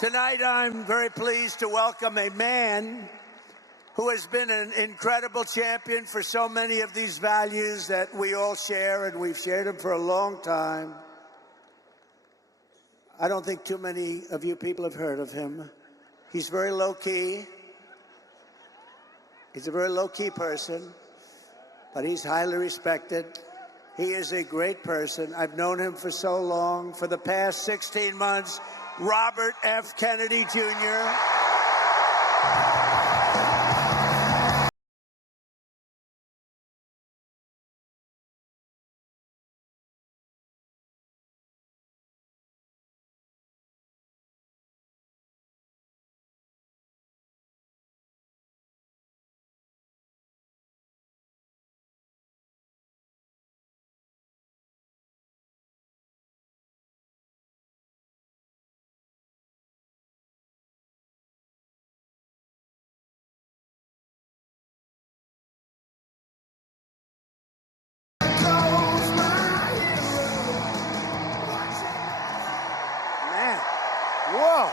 Tonight, I'm very pleased to welcome a man who has been an incredible champion for so many of these values that we all share, and we've shared them for a long time. I don't think too many of you people have heard of him. He's very low-key. He's a very low-key person, but he's highly respected. He is a great person. I've known him for so long. For the past 16 months, Robert F. Kennedy Jr. Whoa.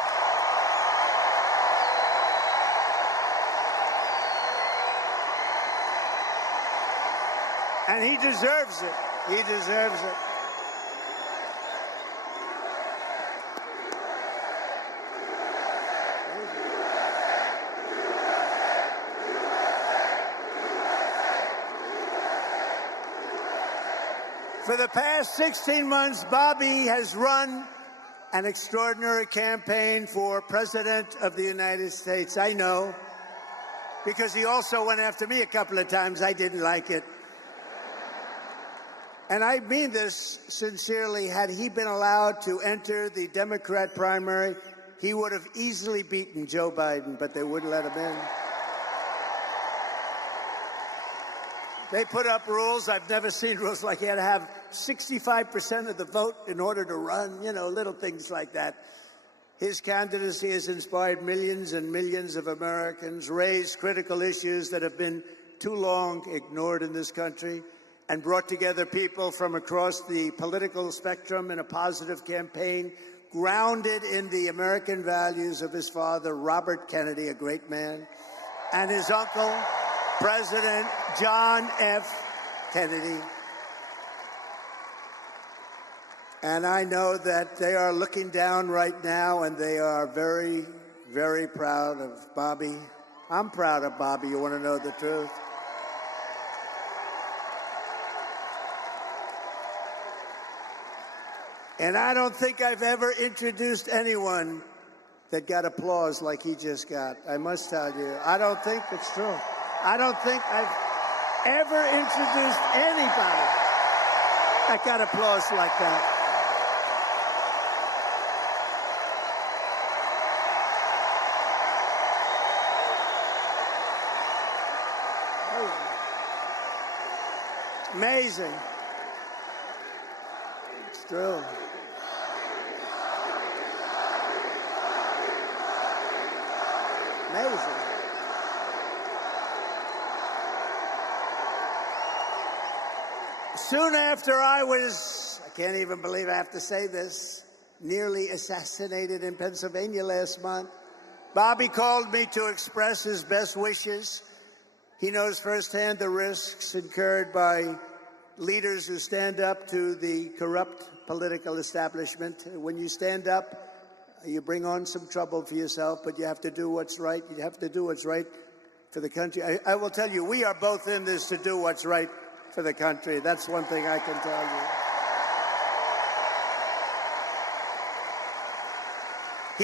And he deserves it. He deserves it. For the past 16 months, Bobby has run an extraordinary campaign for President of the United States. I know, because he also went after me a couple of times. I didn't like it. And I mean this sincerely. Had he been allowed to enter the Democrat primary, he would have easily beaten Joe Biden, but they wouldn't let him in. They put up rules. I've never seen rules like he had to have 65% of the vote in order to run, you know, little things like that. His candidacy has inspired millions and millions of Americans, raised critical issues that have been too long ignored in this country, and brought together people from across the political spectrum in a positive campaign grounded in the American values of his father, Robert Kennedy, a great man, and his uncle, President John F. Kennedy. And I know that they are looking down right now, and they are very, very proud of Bobby. I'm proud of Bobby, you want to know the truth. And I don't think I've ever introduced anyone that got applause like he just got. I must tell you, I don't think it's true. I don't think I've ever introduced anybody that got applause like that. Amazing. It's true. Amazing. Soon after I can't even believe I have to say this, nearly assassinated in Pennsylvania last month, Bobby called me to express his best wishes. He knows firsthand the risks incurred by leaders who stand up to the corrupt political establishment. When you stand up, you bring on some trouble for yourself, but you have to do what's right. You have to do what's right for the country. I will tell you, we are both in this to do what's right for the country. That's one thing I can tell you.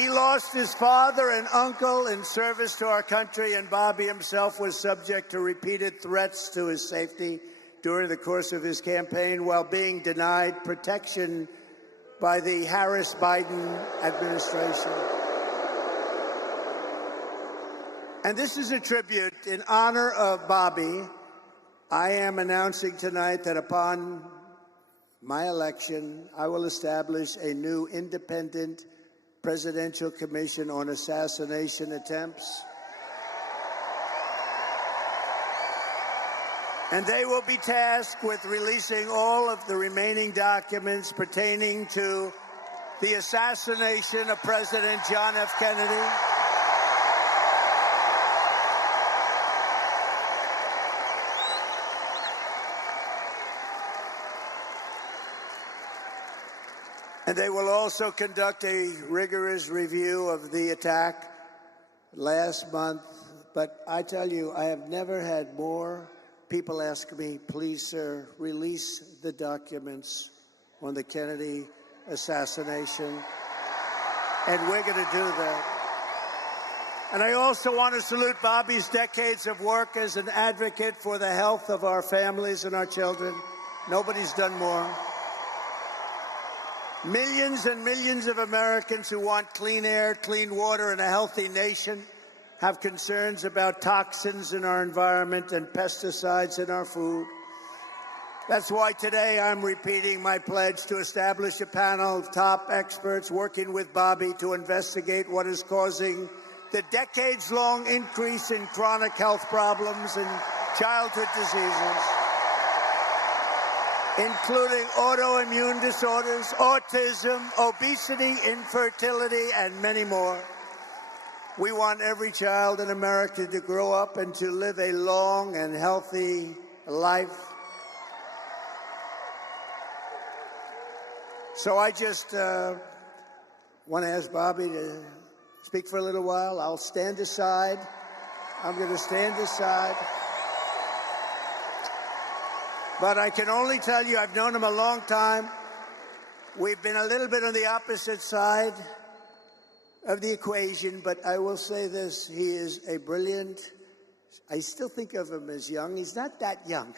He lost his father and uncle in service to our country, and Bobby himself was subject to repeated threats to his safety during the course of his campaign while being denied protection by the Harris-Biden administration. And this is a tribute in honor of Bobby. I am announcing tonight that upon my election, I will establish a new independent presidential commission on assassination attempts. And they will be tasked with releasing all of the remaining documents pertaining to the assassination of President John F. Kennedy, and they will also conduct a rigorous review of the attack last month. But I tell you, I have never had more people ask me, please, sir, release the documents on the Kennedy assassination. And we're going to do that. And I also want to salute Bobby's decades of work as an advocate for the health of our families and our children. Nobody's done more. Millions and millions of Americans who want clean air, clean water, and a healthy nation have concerns about toxins in our environment and pesticides in our food. That's why today I'm repeating my pledge to establish a panel of top experts working with Bobby to investigate what is causing the decades-long increase in chronic health problems and childhood diseases, including autoimmune disorders, autism, obesity, infertility, and many more. We want every child in America to grow up and to live a long and healthy life. So I just want to ask Bobby to speak for a little while. I'll stand aside. I'm going to stand aside. But I can only tell you, I've known him a long time. We've been a little bit on the opposite side of the equation, but I will say this, he is a brilliant, I still think of him as young. He's not that young.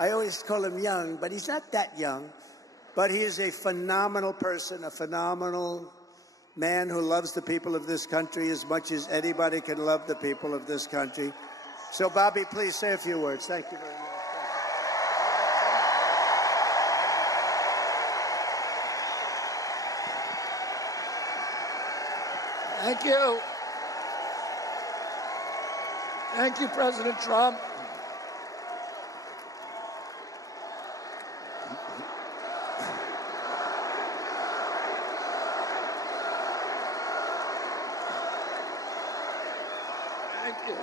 I always call him young, but he's not that young. But he is a phenomenal person, a phenomenal man who loves the people of this country as much as anybody can love the people of this country. So, Bobby, please say a few words. Thank you very much. Thank you. Thank you, President Trump. Thank you.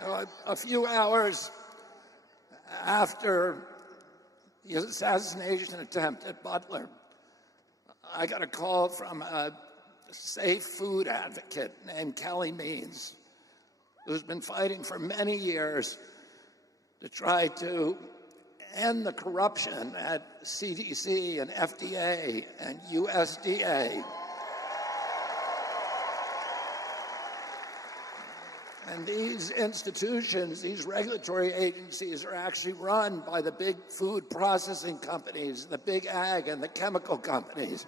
Now, a few hours after the assassination attempt at Butler, I got a call from a safe food advocate named Kelly Means, who's been fighting for many years to try to end the corruption at CDC and FDA and USDA. And these institutions, these regulatory agencies, are actually run by the big food processing companies, the big ag and the chemical companies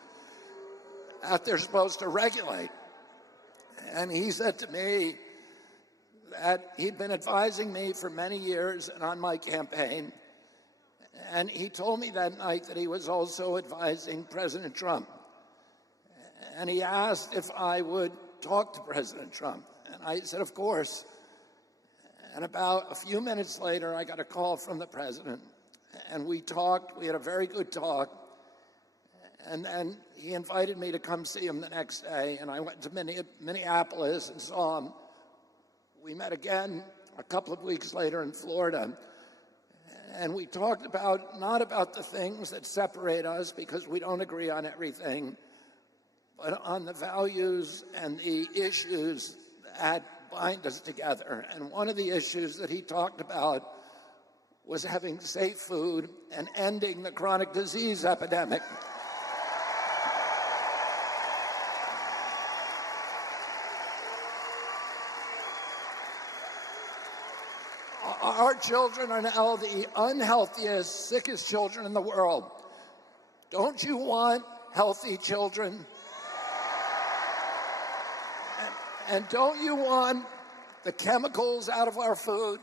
that they're supposed to regulate. And he said to me that he'd been advising me for many years and on my campaign. And he told me that night that he was also advising President Trump. And he asked if I would talk to President Trump. And I said, of course. And about a few minutes later, I got a call from the president. And we talked. We had a very good talk. And then he invited me to come see him the next day. And I went to Minneapolis and saw him. We met again a couple of weeks later in Florida. And we talked about, not about the things that separate us, because we don't agree on everything, but on the values and the issues that bind us together. And one of the issues that he talked about was having safe food and ending the chronic disease epidemic. Our children are now the unhealthiest, sickest children in the world. Don't you want healthy children? And don't you want the chemicals out of our food?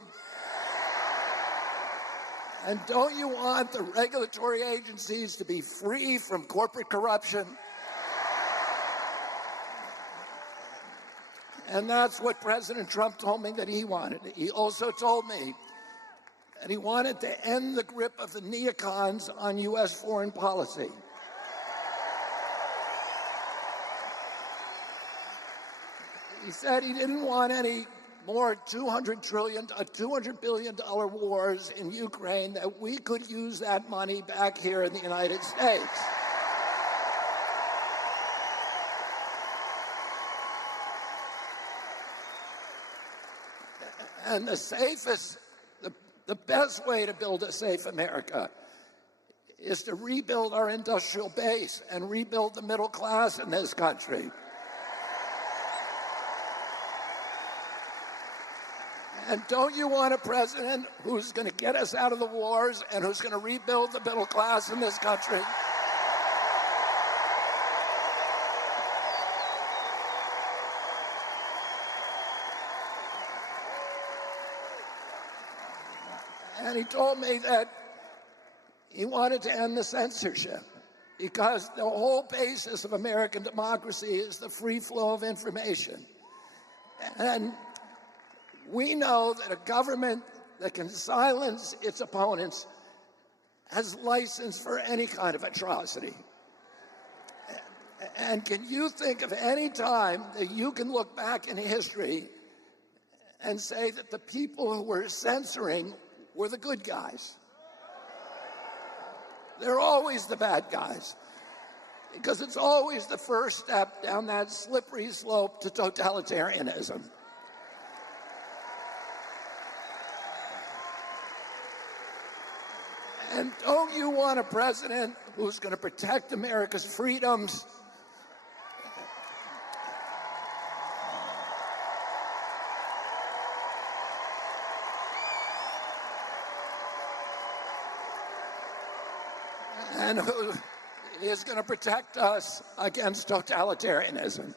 And don't you want the regulatory agencies to be free from corporate corruption? And that's what President Trump told me that he wanted. He also told me and he wanted to end the grip of the neocons on U.S. foreign policy. He said he didn't want any more $200 billion wars in Ukraine, that we could use that money back here in the United States. And the best way to build a safe America is to rebuild our industrial base and rebuild the middle class in this country. And don't you want a president who's going to get us out of the wars and who's going to rebuild the middle class in this country? And he told me that he wanted to end the censorship because the whole basis of American democracy is the free flow of information. And we know that a government that can silence its opponents has license for any kind of atrocity. And can you think of any time that you can look back in history and say that the people who were censoring were the good guys? They're always the bad guys, because it's always the first step down that slippery slope to totalitarianism. And don't you want a president who's going to protect America's freedoms? And who is going to protect us against totalitarianism?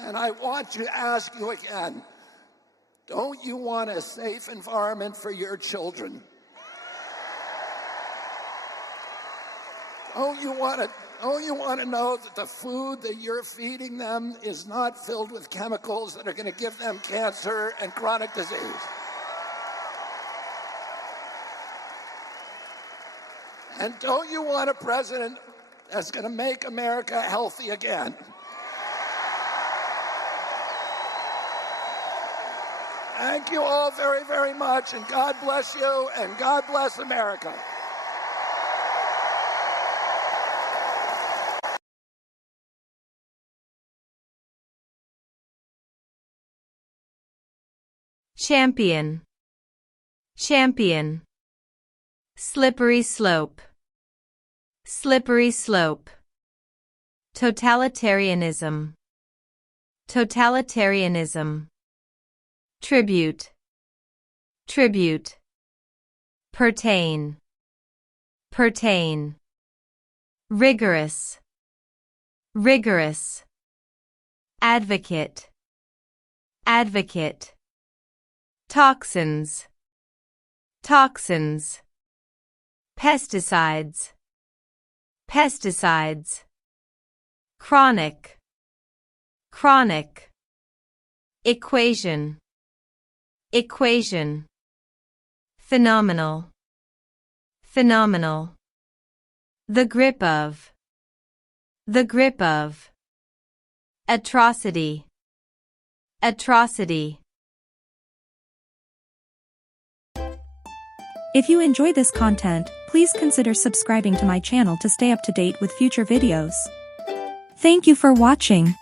And I want to ask you again, don't you want a safe environment for your children? Don't you want to know that the food that you're feeding them is not filled with chemicals that are going to give them cancer and chronic disease? And don't you want a president that's going to make America healthy again? Thank you all very, very much, and God bless you, and God bless America. Champion, champion. Slippery slope, slippery slope. Totalitarianism, totalitarianism. Tribute, tribute. Pertain, pertain. Rigorous, rigorous. Advocate, advocate. Toxins, toxins. Pesticides, pesticides. Chronic, chronic. Equation, equation. Phenomenal, phenomenal. The grip of, the grip of. Atrocity, atrocity. If you enjoy this content, please consider subscribing to my channel to stay up to date with future videos. Thank you for watching.